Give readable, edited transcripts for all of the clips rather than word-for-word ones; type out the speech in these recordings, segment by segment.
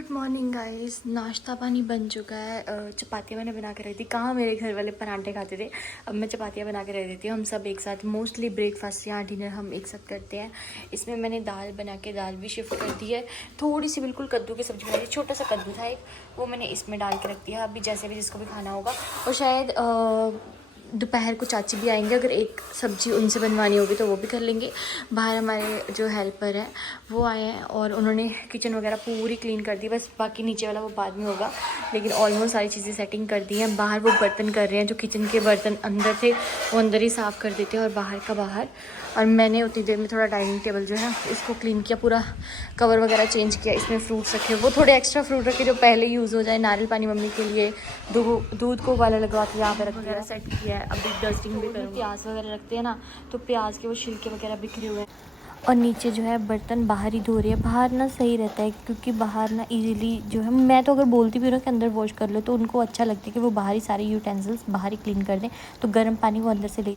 Good morning guys. नाश्ता पानी बन चुका है। चपातियाँ मैंने बना के रखी थी। कहाँ मेरे घर वाले पराठे खाते थे, अब मैं चपातियाँ बना के रख देती हूँ। हम सब एक साथ मोस्टली ब्रेकफास्ट या डिनर हम एक साथ करते हैं। इसमें मैंने दाल बना के दाल भी शिफ्ट कर दी है। थोड़ी सी बिल्कुल कद्दू की सब्ज़ी बनाई, छोटा सा कद्दू था एक, वो मैंने इसमें डाल के रख दिया। अभी जैसे भी जिसको भी खाना होगा, और शायद दोपहर को चाची भी आएंगे, अगर एक सब्ज़ी उनसे बनवानी होगी तो वो भी कर लेंगे। बाहर हमारे जो हेल्पर हैं वो आए हैं और उन्होंने किचन वगैरह पूरी क्लीन कर दी, बस बाकी नीचे वाला वो बाद में होगा, लेकिन ऑलमोस्ट सारी चीज़ें सेटिंग कर दी हैं। बाहर वो बर्तन कर रहे हैं, जो किचन के बर्तन अंदर थे वो अंदर ही साफ़ कर देते हैं और बाहर का बाहर। और मैंने उतनी देर में थोड़ा डाइनिंग टेबल जो है इसको क्लीन किया, पूरा कवर वगैरह चेंज किया। इसमें फ्रूट्स रखे, वो थोड़े एक्स्ट्रा फ्रूट रखे जो पहले यूज़ हो जाए। नारियल पानी मम्मी के लिए, दूध को उबाला लगवा के यहाँ पे रख वगैरह सेट किया है। अभी डस्टिंग भी करूँगी। प्याज वगैरह रखते हैं ना, तो प्याज के वो छिलके वगैरह बिखरे हुए हैं। और नीचे जो है बर्तन बाहर ही धो रही है। बाहर ना सही रहता है, क्योंकि बाहर ना इजीली जो है, मैं तो अगर बोलती भी हूँ कि अंदर वॉश कर लो, तो उनको अच्छा लगता है कि वो बाहर ही सारे यूटेंसिल्स बाहर ही क्लीन कर दें, तो गर्म पानी वो अंदर से ले।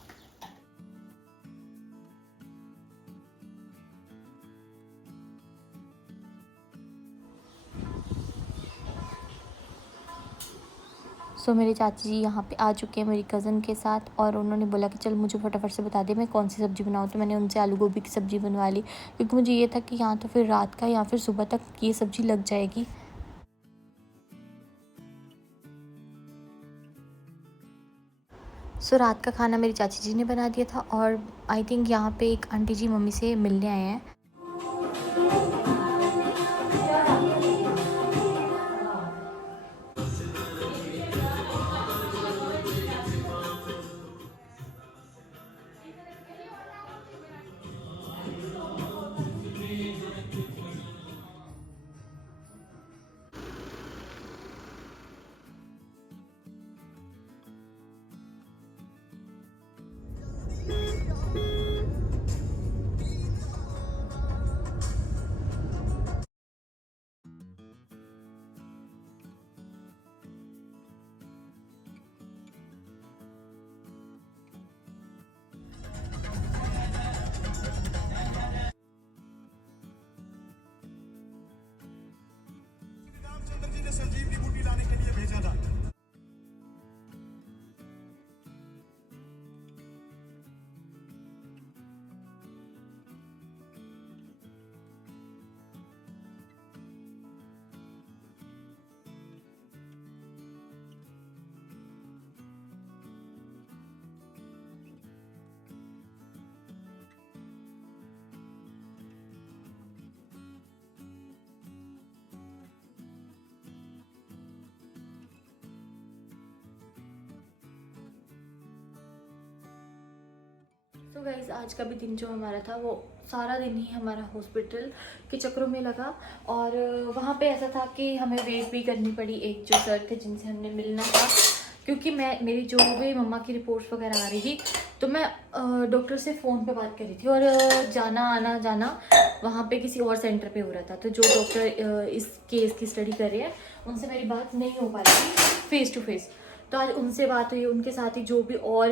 मेरे चाची जी यहाँ पे आ चुके हैं मेरी कज़न के साथ, और उन्होंने बोला कि चल मुझे फटाफट से बता दे मैं कौन सी सब्ज़ी बनाऊँ। तो मैंने उनसे आलू गोभी की सब्ज़ी बनवा ली, क्योंकि मुझे ये था कि यहाँ तो फिर रात का या फिर सुबह तक ये सब्ज़ी लग जाएगी। रात का खाना मेरी चाची जी ने बना दिया था, और आई थिंक यहाँ पे एक आंटी जी मम्मी से मिलने आए हैं। संजीव की बूटी लाने के लिए भेजा था। तो गाइज़ आज का भी दिन जो हमारा था वो सारा दिन ही हमारा हॉस्पिटल के चक्रों में लगा। और वहाँ पे ऐसा था कि हमें वेट भी करनी पड़ी एक जो सर थे जिनसे हमने मिलना था, क्योंकि मेरी जो भी मम्मा की रिपोर्ट्स वगैरह आ रही थी, तो मैं डॉक्टर से फ़ोन पे बात कर रही थी, और जाना आना जाना वहाँ पे किसी और सेंटर पे हो रहा था। तो जो डॉक्टर इस केस की स्टडी कर रहे हैं उनसे मेरी बात नहीं हो पा रही थी फेस टू फेस। तो आज उनसे बात हुई, उनके साथ ही जो भी और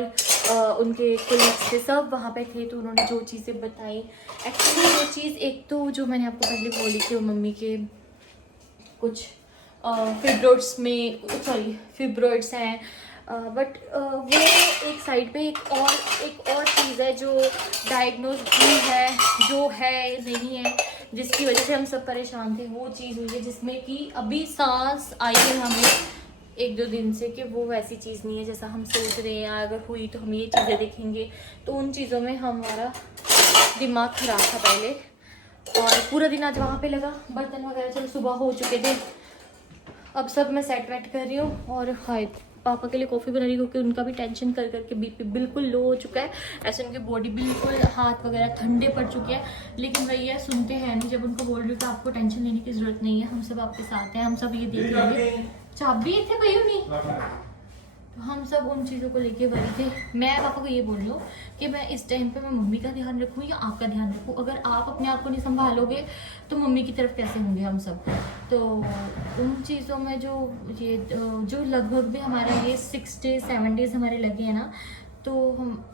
उनके कोलीग्स थे सब वहाँ पे थे, तो उन्होंने जो चीज़ें बताई। एक्चुअली वो चीज़ एक तो जो मैंने आपको पहले बोली कि वो मम्मी के कुछ फिब्रोइड्स हैं, बट वो एक साइड पे एक और चीज़ है जो डायग्नोज भी है, जो है नहीं है, जिसकी वजह से हम सब परेशान थे। वो चीज़ हुई है जिसमें कि अभी सांस आई है हमें 1-2 दिन से, कि वो वैसी चीज़ नहीं है जैसा हम सोच रहे हैं। अगर हुई तो हम ये चीज़ें देखेंगे, तो उन चीज़ों में हमारा दिमाग ख़राब था पहले। और पूरा दिन आज वहाँ पे लगा, बर्तन वगैरह चलो सुबह हो चुके थे, अब सब मैं सेट वेट कर रही हूँ। और हाय पापा के लिए कॉफ़ी बना रही हूँ, क्योंकि उनका भी टेंशन कर करके बीपी बिल्कुल लो हो चुका है। ऐसे उनकी बॉडी बिल्कुल, हाथ वगैरह ठंडे पड़ चुके हैं, लेकिन वही है, सुनते हैं नहीं। जब उनको बोल रही हूँ कि आपको टेंशन लेने की ज़रूरत नहीं है, हम सब आपके साथ हैं, हम सब ये देख लेंगे। चाबी इतने पई नहीं, तो हम सब उन चीज़ों को लेके वही थे। मैं पापा को ये बोल रही हूँ कि मैं इस टाइम पे मैं मम्मी का ध्यान रखूँ या आपका ध्यान रखूँ। अगर आप अपने आप को नहीं संभालोगे तो मम्मी की तरफ कैसे होंगे हम सब। तो उन चीज़ों में जो लगभग भी हमारा ये 6 डेज 7 डेज हमारे लगे हैं ना, तो हम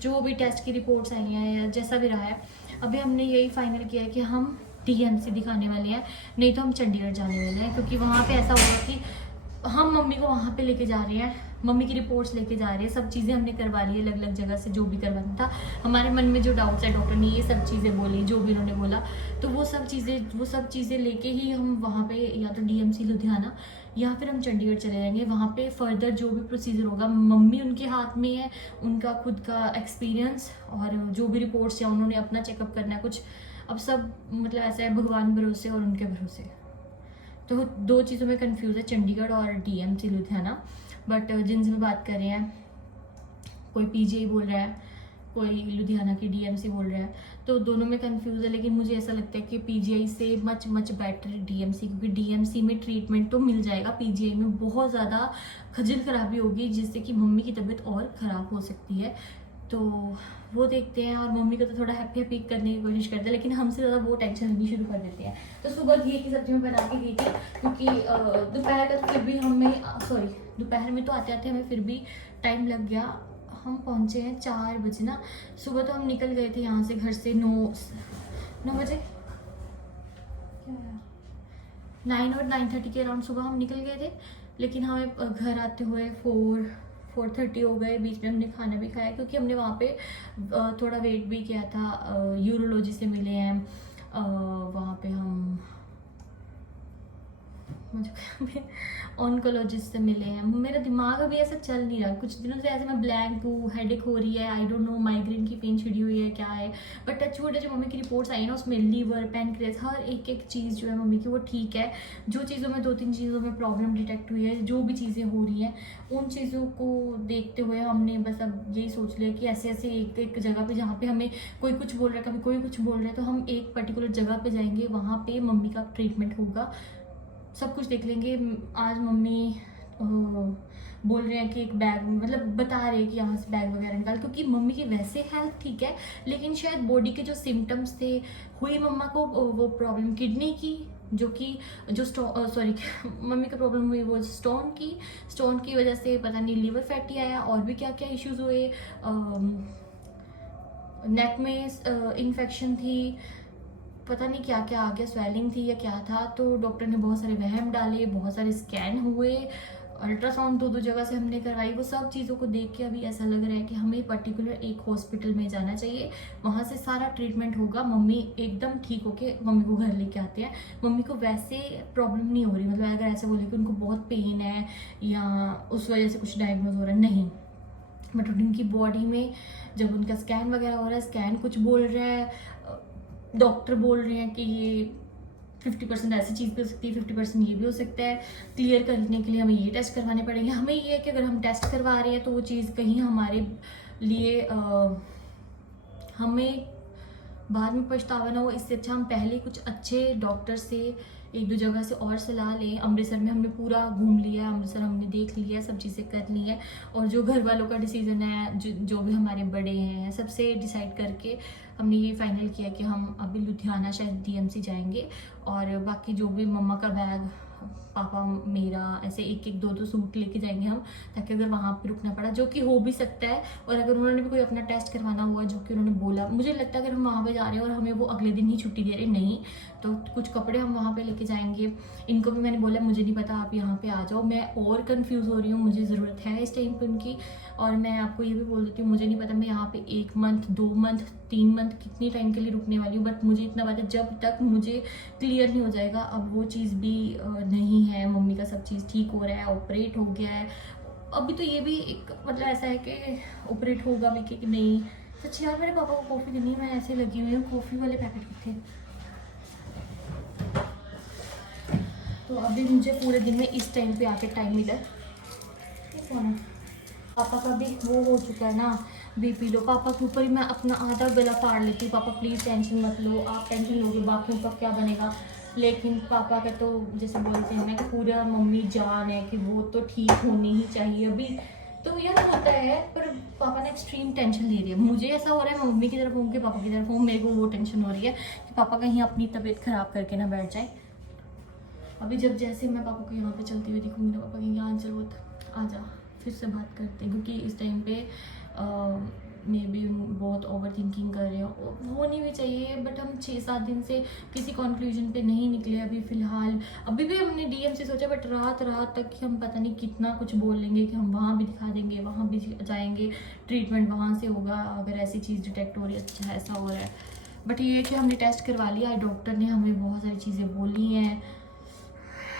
जो भी टेस्ट की रिपोर्ट्स आई हैं या जैसा भी रहा है, अभी हमने यही फाइनल किया है कि हम DMC दिखाने वाले हैं, नहीं तो हम चंडीगढ़ जाने वाले हैं, क्योंकि वहाँ पे ऐसा होगा कि हम मम्मी को वहाँ पे लेके जा रहे हैं, मम्मी की रिपोर्ट्स लेके जा रहे हैं, सब चीज़ें हमने करवा ली है अलग अलग जगह से, जो भी करवाना था। हमारे मन में जो डाउट्स है डॉक्टर ने ये सब चीज़ें बोली, जो भी उन्होंने बोला, तो वो सब चीज़ें लेके ही हम वहाँ पे या तो DMC लुधियाना या फिर हम चंडीगढ़ चले जाएंगे। वहाँ पे फर्दर जो भी प्रोसीजर होगा मम्मी उनके हाथ में है, उनका खुद का एक्सपीरियंस और जो भी रिपोर्ट्स या उन्होंने अपना चेकअप करना है कुछ, अब सब मतलब ऐसा है भगवान भरोसे और उनके भरोसे। तो दो चीज़ों में कंफ्यूज है, चंडीगढ़ और DMC लुधियाना। बट जिनसे भी बात कर रहे हैं, कोई PGI बोल रहा है, कोई लुधियाना की DMC बोल रहा है, तो दोनों में कंफ्यूज है। लेकिन मुझे ऐसा लगता है कि PGI से मच बेटर DMC, क्योंकि DMC में ट्रीटमेंट तो मिल जाएगा, PGI में बहुत ज़्यादा खजल खराबी होगी जिससे कि मम्मी की तबीयत और ख़राब हो सकती है। तो वो देखते हैं, और मम्मी को तो थोड़ा हैप्पी करने की कोशिश करते हैं, लेकिन हमसे ज़्यादा वो टेंशन लेनी शुरू कर देते हैं। तो सुबह घी की सब्जी में बना के गई थी, क्योंकि दोपहर का तो फिर भी दोपहर में तो आते आते हमें फिर भी टाइम लग गया। हम पहुँचे हैं 4 बजे ना, सुबह तो हम निकल गए थे यहाँ से घर से 9 बजे, 9 और 9:30 के अराउंड सुबह हम निकल गए थे। लेकिन हमें घर आते हुए 4:30 हो गए। बीच में हमने खाना भी खाया, क्योंकि हमने वहाँ पे थोड़ा वेट भी किया था। यूरोलॉजी से मिले हैं वहाँ पे हम, मुझे ऑन्कोलॉजिस्ट से मिले हैं। मेरा दिमाग अभी ऐसा चल नहीं रहा, कुछ दिनों से ऐसे मैं ब्लैंक हूँ, हेडेक हो रही है, आई डोंट नो माइग्रेन की पेन छिड़ी हुई है क्या है। बट टचवुड जो मम्मी की रिपोर्ट्स आई ना, उसमें लीवर, पैनक्रियास, हर एक चीज़ जो है मम्मी की वो ठीक है। जो चीज़ों में 2-3 चीज़ों में प्रॉब्लम डिटेक्ट हुई है, जो भी चीज़ें हो रही हैं, उन चीज़ों को देखते हुए हमने बस अब यही सोच लिया कि ऐसे एक जगह पे जहाँ पे हमें कोई कुछ बोल रहा है, कभी कोई कुछ बोल रहा है, तो हम एक पर्टिकुलर जगह पे जाएंगे, वहाँ पे मम्मी का ट्रीटमेंट होगा, सब कुछ देख लेंगे। आज मम्मी बोल रहे हैं कि एक बैग, मतलब बता रहे हैं कि यहाँ से बैग वगैरह निकाल, क्योंकि मम्मी की वैसे हेल्थ ठीक है, लेकिन शायद बॉडी के जो सिम्टम्स थे, हुई मम्मा को वो प्रॉब्लम किडनी की, मम्मी को प्रॉब्लम हुई वो स्टोन की वजह से, पता नहीं लीवर फैटी आया, और भी क्या क्या इश्यूज हुए, नेक में इन्फेक्शन थी, पता नहीं क्या क्या आ गया, स्वेलिंग थी या क्या था। तो डॉक्टर ने बहुत सारे वहम डाले, बहुत सारे स्कैन हुए, अल्ट्रासाउंड 2 जगह से हमने करवाई। वो सब चीज़ों को देख के अभी ऐसा लग रहा है कि हमें पर्टिकुलर एक हॉस्पिटल में जाना चाहिए, वहाँ से सारा ट्रीटमेंट होगा, मम्मी एकदम ठीक होके मम्मी को घर लेके आते हैं। मम्मी को वैसे प्रॉब्लम नहीं हो रही, मतलब अगर ऐसे बोले कि उनको बहुत पेन है या उस वजह से कुछ डायग्नोज हो रहा है, नहीं, बट उनकी बॉडी में जब उनका स्कैन वगैरह हो रहा है, स्कैन कुछ बोल रहा है, डॉक्टर बोल रहे हैं कि ये 50% ऐसी चीज़ भी हो सकती है, 50% ये भी हो सकता है। क्लियर करने के लिए हमें ये टेस्ट करवाने पड़ेंगे। हमें ये है कि अगर हम टेस्ट करवा रहे हैं तो वो चीज़ कहीं हमारे लिए हमें बाद में पछतावा ना हो, इससे अच्छा हम पहले कुछ अच्छे डॉक्टर से 1-2 जगह से और सलाह लें। अमृतसर में हमने पूरा घूम लिया, अमृतसर हमने देख लिया, सब चीज़ें कर ली है, और जो घर वालों का डिसीजन है, जो भी हमारे बड़े हैं, सबसे डिसाइड करके हमने ये फाइनल किया कि हम अभी लुधियाना शायद DMC जाएंगे, और बाकी जो भी मम्मा का बैग, पापा मेरा, ऐसे 1-1, 2-2 सूट लेके जाएंगे हम, ताकि अगर वहाँ पे रुकना पड़ा, जो कि हो भी सकता है, और अगर उन्होंने भी कोई अपना टेस्ट करवाना हुआ जो कि उन्होंने बोला, मुझे लगता है अगर हम वहाँ पे जा रहे हैं और हमें वो अगले दिन ही छुट्टी दे रहे नहीं, तो कुछ कपड़े हम वहाँ पे लेके जाएंगे। इनको भी मैंने बोला मुझे नहीं पता, आप यहाँ पे आ जाओ, मैं और कंफ्यूज हो रही हूँ, मुझे ज़रूरत है इस टाइम पे उनकी। और मैं आपको ये भी बोल देती हूँ, मुझे नहीं पता मैं यहाँ पे 1 मंथ, 2 मंथ, 3 मंथ कितनी टाइम के लिए रुकने वाली हूँ, बट मुझे इतना पता है जब तक मुझे क्लियर नहीं हो जाएगा, अब वो चीज़ भी नहीं है, मम्मी का सब चीज़ ठीक हो रहा है, ऑपरेट हो गया है, अभी तो ये भी एक मतलब ऐसा है कि ऑपरेट होगा भी कि नहीं। सच यार, मेरे पापा को कॉफ़ी देनी, मैं ऐसे लगी हुई हूँ, कॉफ़ी वाले पैकेट कितने। तो अभी मुझे पूरे दिन में इस टाइम पे आके टाइम मिला। पापा का भी वो हो चुका है ना, BP लो, पापा के ऊपर ही मैं अपना आधा गला फाड़ लेती हूँ। पापा प्लीज़ टेंशन मत लो, आप टेंशन लोगे बाकियों का क्या बनेगा। लेकिन पापा का तो जैसे बोलते हैं ना कि पूरा मम्मी जान है कि वो तो ठीक होनी ही चाहिए अभी, तो यह होता है। पर पापा ने एक्सट्रीम टेंशन ले रही है, मुझे ऐसा हो रहा है मैं मम्मी की तरफ हूँ कि पापा की तरफ हूँ, मेरे को वो टेंशन हो रही है कि पापा कहीं अपनी तबीयत ख़राब करके ना बैठ जाए। अभी जब जैसे मैं पापा को यहाँ पे चलती हुई दिखूँगी, पापा कहेंगे हाँ चलो आ जा, फिर से बात करते हैं, क्योंकि इस टाइम पे मे बी बहुत ओवर थिंकिंग कर रहे हो, वो नहीं भी चाहिए। बट हम 6-7 दिन से किसी कंक्लूजन पे नहीं निकले अभी फ़िलहाल। अभी भी हमने डीएम से सोचा, बट रात तक कि हम पता नहीं कितना कुछ बोल लेंगे कि हम वहाँ भी दिखा देंगे, वहाँ भी जाएंगे, ट्रीटमेंट वहाँ से होगा अगर ऐसी चीज़ डिटेक्ट हो रही है, अच्छा ऐसा हो रहा है। बट ये है कि हमने टेस्ट करवा लिया, डॉक्टर ने हमें बहुत सारी चीज़ें बोली हैं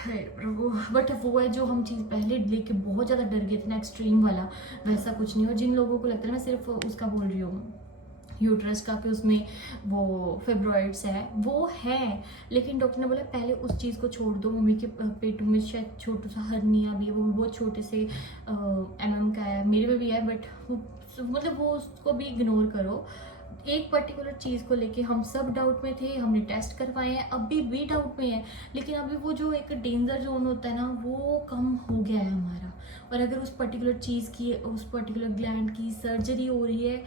प्रभु। बट वो है जो हम चीज़ पहले लेके बहुत ज़्यादा डर गए थे ना, एक्सट्रीम वाला, वैसा कुछ नहीं। और जिन लोगों को लगता है, मैं सिर्फ उसका बोल रही हूँ यूट्रस का, कि उसमें वो फेब्रॉइड्स है, वो है, लेकिन डॉक्टर ने बोला पहले उस चीज़ को छोड़ दो। मम्मी के पेटों में शायद छोटा सा हर्निया भी है, वो बहुत छोटे से का है, मेरे में भी है, बट मतलब वो उसको भी इग्नोर करो। एक पर्टिकुलर चीज़ को लेके हम सब डाउट में थे, हमने टेस्ट करवाए हैं, अभी भी डाउट में है, लेकिन अभी वो जो एक डेंजर जोन होता है ना, वो कम हो गया है हमारा। और अगर उस पर्टिकुलर चीज़ की, उस पर्टिकुलर ग्लैंड की सर्जरी हो रही है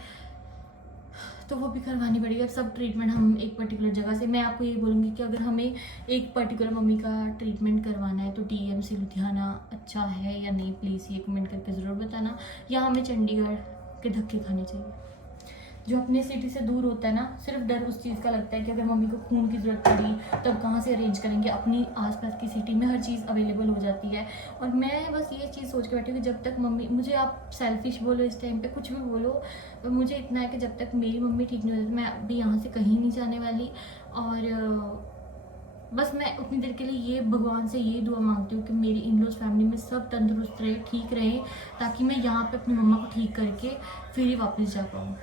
तो वो भी करवानी पड़ेगी। अब सब ट्रीटमेंट हम एक पर्टिकुलर जगह से, मैं आपको ये बोलूँगी कि अगर हमें एक पर्टिकुलर मम्मी का ट्रीटमेंट करवाना है तो डीएमसी लुधियाना अच्छा है या नहीं, प्लीज़ ये कमेंट करके ज़रूर बताना। या हमें चंडीगढ़ के धक्के खाने चाहिए, जो अपने सिटी से दूर होता है ना। सिर्फ डर उस चीज़ का लगता है कि अगर मम्मी को खून की ज़रूरत पड़ी तब कहाँ से अरेंज करेंगे। अपनी आसपास की सिटी में हर चीज़ अवेलेबल हो जाती है। और मैं बस ये चीज़ सोच के बैठी हूँ कि जब तक मम्मी, मुझे आप सेल्फिश बोलो इस टाइम पे, कुछ भी बोलो, तो मुझे इतना है कि जब तक मेरी मम्मी ठीक नहीं हो जाती, मैं अभी यहाँ से कहीं नहीं जाने वाली। और बस मैं उतनी देर के लिए ये भगवान से ये दुआ मांगती हूँ कि मेरी इन लॉज फैमिली में सब तंदुरुस्त रहे, ठीक रहे, ताकि मैं यहाँ पे अपनी मम्मा को ठीक करके फिर ही वापस जा पाऊँ।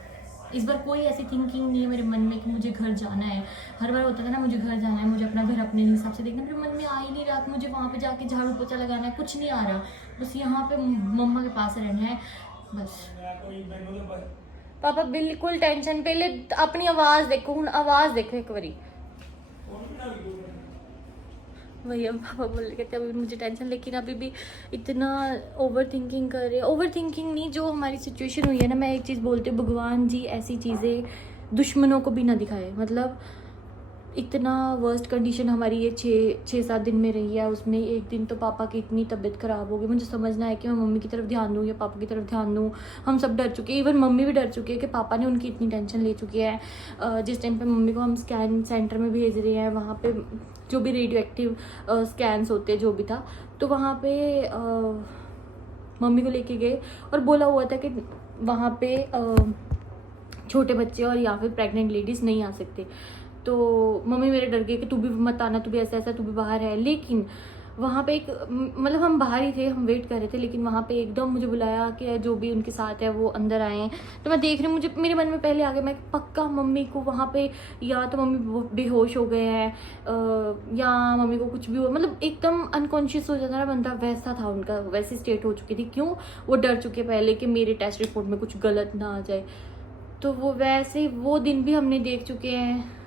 इस बार कोई ऐसी थिंकिंग नहीं है मेरे मन में कि मुझे घर जाना है। हर बार होता था ना, मुझे घर जाना है, मुझे अपना घर अपने हिसाब से देखना, मेरे मन में आ ही नहीं रहा कि मुझे वहाँ पे जाके झाड़ू पोछा लगाना है, कुछ नहीं आ रहा। बस यहाँ पे मम्मा के पास रहना है बस। पापा बिल्कुल टेंशन, पहले अपनी आवाज़ देखो, हूँ आवाज़ देखो एक बारी। वही अब पापा बोल रहे थे अभी मुझे टेंशन, लेकिन अभी भी इतना ओवर थिंकिंग कर रहे हैं। ओवर थिंकिंग नहीं, जो हमारी सिचुएशन हुई है ना, मैं एक चीज़ बोलती हूँ, भगवान जी ऐसी चीज़ें दुश्मनों को भी ना दिखाए। मतलब इतना वर्स्ट कंडीशन हमारी ये 6-7 दिन में रही है, उसमें एक दिन तो पापा की इतनी तबीयत ख़राब हो गई। मुझे समझना है कि मैं मम्मी की तरफ ध्यान दूँ या पापा की तरफ ध्यान दूँ। हम सब डर चुके हैं, इवन मम्मी भी डर चुकी है कि पापा ने उनकी इतनी टेंशन ले चुकी है। जिस टाइम पे मम्मी को हम स्कैन सेंटर में भेज रहे हैं, वहाँ पे जो भी रेडियो एक्टिव स्कैन्स होते हैं, जो भी था, तो वहाँ पे मम्मी को लेके गए और बोला हुआ था कि वहाँ पे छोटे बच्चे और या फिर प्रेग्नेंट लेडीज़ नहीं आ सकते। तो मम्मी मेरे डर गए कि तू भी मत आना, तू भी ऐसा ऐसा, तू भी बाहर है। लेकिन वहाँ पे एक, मतलब हम बाहर ही थे, हम वेट कर रहे थे, लेकिन वहाँ पे एकदम मुझे बुलाया कि जो भी उनके साथ है वो अंदर आए हैं। तो मैं देख रही हूँ, मुझे मेरे मन में पहले आ गया, मैं पक्का मम्मी को वहाँ पे या तो मम्मी बेहोश हो गए हैं या मम्मी को कुछ भी हो, मतलब एकदम अनकॉन्शियस हो जाता है बंदा, वैसा था उनका, वैसी स्टेट हो चुकी थी। क्यों? वो डर चुके पहले कि मेरे टेस्ट रिपोर्ट में कुछ गलत ना आ जाए। तो वो वैसे वो दिन भी हमने देख चुके हैं।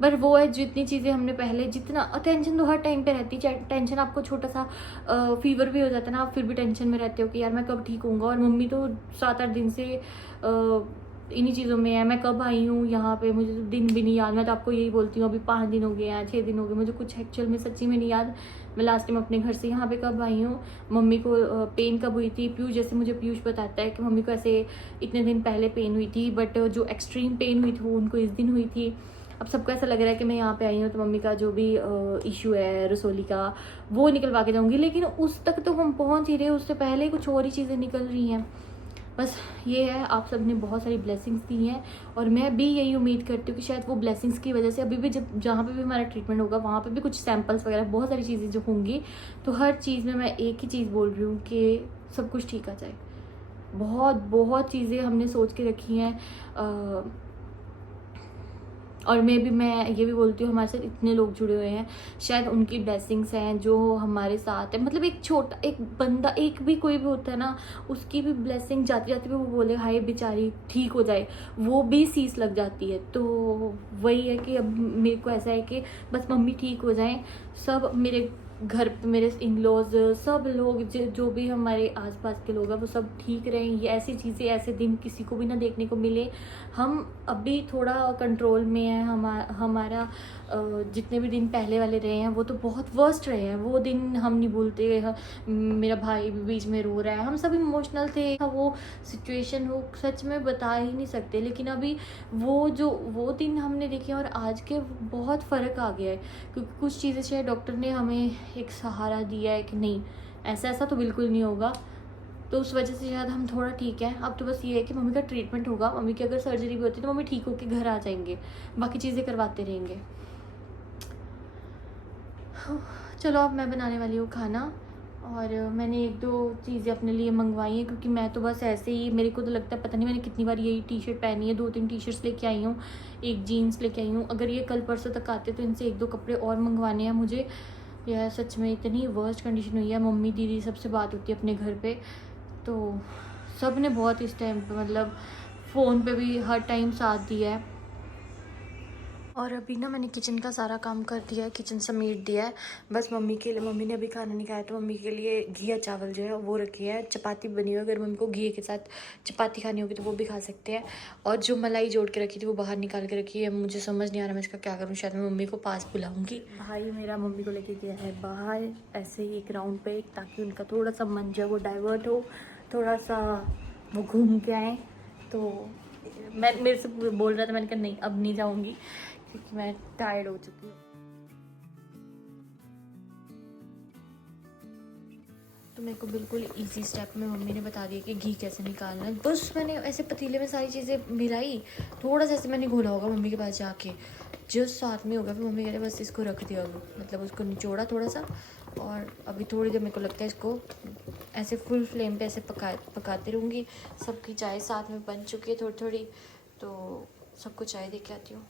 पर वो है, जितनी चीज़ें हमने पहले, जितना टेंशन तो हर टाइम पे रहती है। टेंशन आपको छोटा सा फीवर भी हो जाता है ना, आप फिर भी टेंशन में रहते हो कि यार मैं कब ठीक होऊंगा। और मम्मी तो 7-8 दिन से इन्हीं चीज़ों में है। मैं कब आई हूँ यहाँ पे, मुझे तो दिन भी नहीं याद। मैं तो आपको यही बोलती हूँ, अभी 5 दिन हो गए हैं, 6 दिन हो गए, मुझे कुछ एक्चुअल में सच्ची में नहीं याद मैं लास्ट टाइम अपने घर से यहाँ पे कब आई हूँ, मम्मी को पेन कब हुई थी। पीयूष, जैसे मुझे पीयूष बताता है कि मम्मी को ऐसे इतने दिन पहले पेन हुई थी, बट जो एक्सट्रीम पेन हुई थी वो उनको इस दिन हुई थी। अब सबको ऐसा लग रहा है कि मैं यहाँ पे आई हूँ तो मम्मी का जो भी इशू है रसोली का, वो निकलवा के जाऊँगी। लेकिन उस तक तो हम पहुँच ही रहे, उससे पहले कुछ और ही चीज़ें निकल रही हैं। बस ये है, आप सब ने बहुत सारी ब्लेसिंग्स दी हैं और मैं भी यही उम्मीद करती हूँ कि शायद वो ब्लेसिंग्स की वजह से अभी भी जब जहाँ पे भी हमारा ट्रीटमेंट होगा वहाँ पे भी कुछ सैंपल्स वगैरह, बहुत सारी चीज़ें जो होंगी, तो हर चीज़ में मैं एक ही चीज़ बोल रही हूँ कि सब कुछ ठीक आ जाए। बहुत बहुत चीज़ें हमने सोच के रखी हैं। और मैं ये भी बोलती हूँ, हमारे साथ इतने लोग जुड़े हुए हैं, शायद उनकी ब्लेसिंग्स हैं जो हमारे साथ है। मतलब एक छोटा एक बंदा, एक भी कोई भी होता है ना, उसकी भी ब्लेसिंग जाती जाती पे वो बोले हाय बेचारी ठीक हो जाए, वो भी सीस लग जाती है। तो वही है कि अब मेरे को ऐसा है कि बस मम्मी ठीक हो जाएं, सब मेरे घर पे मेरे इन लॉज सब लोग जो भी हमारे आसपास के लोग हैं वो सब ठीक रहें, ये ऐसी चीज़ें ऐसे दिन किसी को भी ना देखने को मिले। हम अभी थोड़ा कंट्रोल में है। हमारा जितने भी दिन पहले वाले रहे हैं वो तो बहुत वर्स्ट रहे हैं, वो दिन हम नहीं भूलते। मेरा भाई भी बीच में रो रहा है, हम सब इमोशनल थे। वो सिचुएशन वो सच में बता ही नहीं सकते, लेकिन अभी वो दिन हमने देखे और आज के बहुत फ़र्क आ गया है, क्योंकि कुछ चीज़ें शायद डॉक्टर ने हमें एक सहारा दिया है कि नहीं ऐसा तो बिल्कुल नहीं होगा, तो उस वजह से शायद हम थोड़ा ठीक है। अब तो बस ये है कि मम्मी का ट्रीटमेंट होगा, मम्मी की अगर सर्जरी भी होती है तो मम्मी ठीक होकर घर आ जाएंगे, बाकी चीज़ें करवाते रहेंगे। चलो अब मैं बनाने वाली हूँ खाना, और मैंने 1-2 चीज़ें अपने लिए मंगवाई हैं, क्योंकि मैं तो बस ऐसे ही, मेरे को तो लगता है पता नहीं मैंने कितनी बार यही टी शर्ट पहनी है। 2-3 टी शर्ट्स लेके आई हूँ, एक जीन्स लेके आई हूँ। अगर ये कल परसों तक आते तो इनसे 1-2 कपड़े और मंगवाने हैं मुझे। यह सच में इतनी वर्स्ट कंडीशन हुई है। मम्मी दीदी सबसे बात होती है अपने घर पे, तो सब ने बहुत इस टाइम पे मतलब फ़ोन पे भी हर टाइम साथ दिया है। और अभी ना मैंने किचन का सारा काम कर दिया है, किचन समेट दिया है। बस मम्मी के लिए, मम्मी ने अभी खाना नहीं खाया तो मम्मी के लिए घिया चावल जो है वो रखी है। चपाती बनी हुई है, अगर मम्मी को घी के साथ चपाती खानी होगी तो वो भी खा सकते हैं। और जो मलाई जोड़ के रखी थी वो बाहर निकाल के रखी है। मुझे समझ नहीं आ रहा मैं इसका क्या करूँ, शायद मैं मम्मी को पास बुलाऊँगी। भाई मेरा मम्मी को लेके गया है बाहर ऐसे ही एक राउंड पे, ताकि उनका थोड़ा सा मन जो है वो डाइवर्ट हो, थोड़ा सा वो घूम के आए। तो मेरे से बोल रहा था, मैंने कहा नहीं अब नहीं जाऊँगी क्योंकि मैं टायर्ड हो चुकी हूँ। तो मेरे को बिल्कुल इजी स्टेप में मम्मी ने बता दिया कि घी कैसे निकालना है। बस मैंने ऐसे पतीले में सारी चीज़ें मिलाई, थोड़ा सा ऐसे मैंने घोला होगा मम्मी के पास जाके, जस्ट साथ में होगा। फिर मम्मी कह रहे बस इसको रख दिया, मतलब उसको निचोड़ा थोड़ा सा, और अभी थोड़ी देर मेरे को लगता है इसको ऐसे फुल फ्लेम पे ऐसे पकाते रहूँगी। सबकी चाय साथ में बन चुकी है थोड़ी थोड़ी, तो सबको चाय दे के आती हूँ।